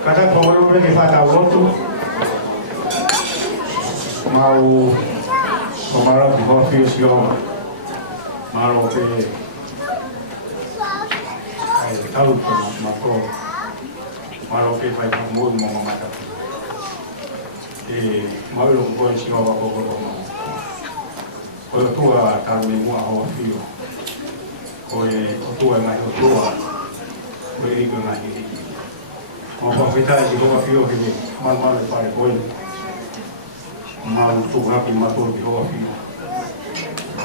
Kata pengurus ke Fakahoko Lotu mau pemarau di office yo mau ke tahu mako mau ke fai kamu mau mata mau lo pun sih mau apa kalau tua kami mau awak fio kalau tua nggak tua beri guna ini mau kita di bawah fio ini mal pada poin mau tu rapi matur di bawah fio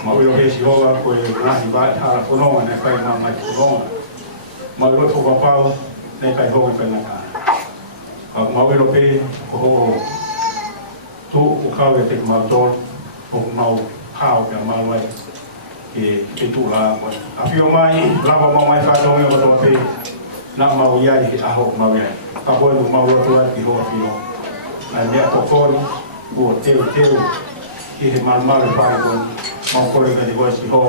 mau lo ke siapa kau nasi bat harap konon nak kau nak mai konon mau lo tu bapau nak kau kau nak mau lo ke kau tu kau ke mau jor mau kau ke mau mai itu lah tapi omai lama mau mai kau yang betul betul nak mau yai ahok mau yai tak boleh mau tuan di bawah fio Maumeatokoni buat teu ini mal pai pun mau kolega di bawah fio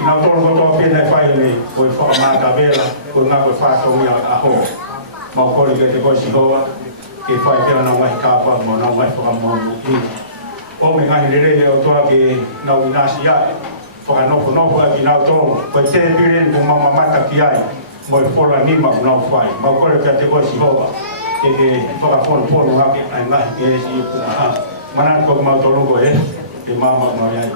Finau tolong pindah pai ni kau format tabela kau nak kau fatong yang ahok mau kolega di bawah fio ke pai kena nak mai kapal mau nak mai format mau ini oh mengenai diri orang ke nau nasihat format no Finau tolong kau terpilih rumah mata kiai mau fola ni mau nau fai mau kolega di bawah fio ke format pon ngak ai ke si mana kau mau tolong kau ke mama mau yai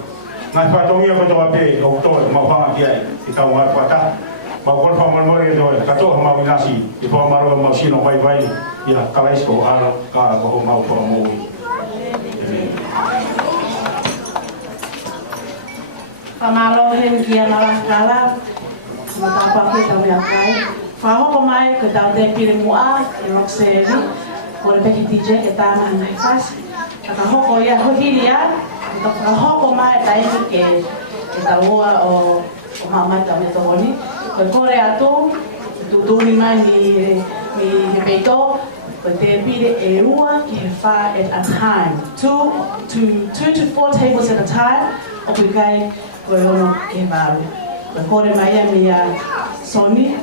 ngai fatong yang betul betul doktor mau faham dia kita mau patah mau kau faham mau itu kata mau nasi di format mau sino baik ya kalau itu kau mau promo Pamalo hen kia nala mata kita meyakai Fakahoko mai ke dalam depil mua Loseli boleh bagi DJ kita mana pas Fakahoko ya hodiria untuk Fakahoko mai tadi ke kita luar Maumeatokoni ke Korea tu lima ni beto ke depil erua ke fa at a time 2 to 4 tables at a time obligai Koyono ke baru Korea mai ya Sony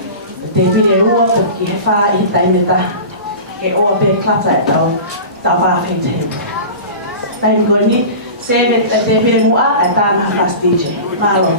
David erua porque fa e taimeta ke o be klasa tau ba fete taim goni sebe David mua ata na pastige malo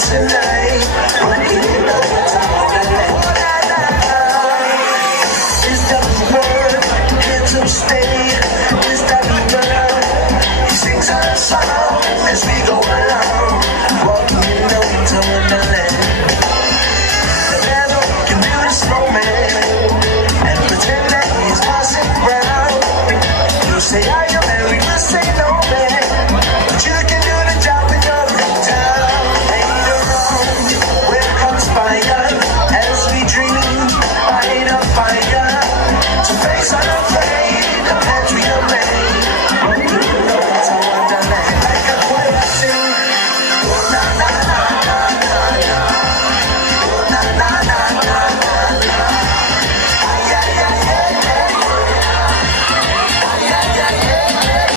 tonight.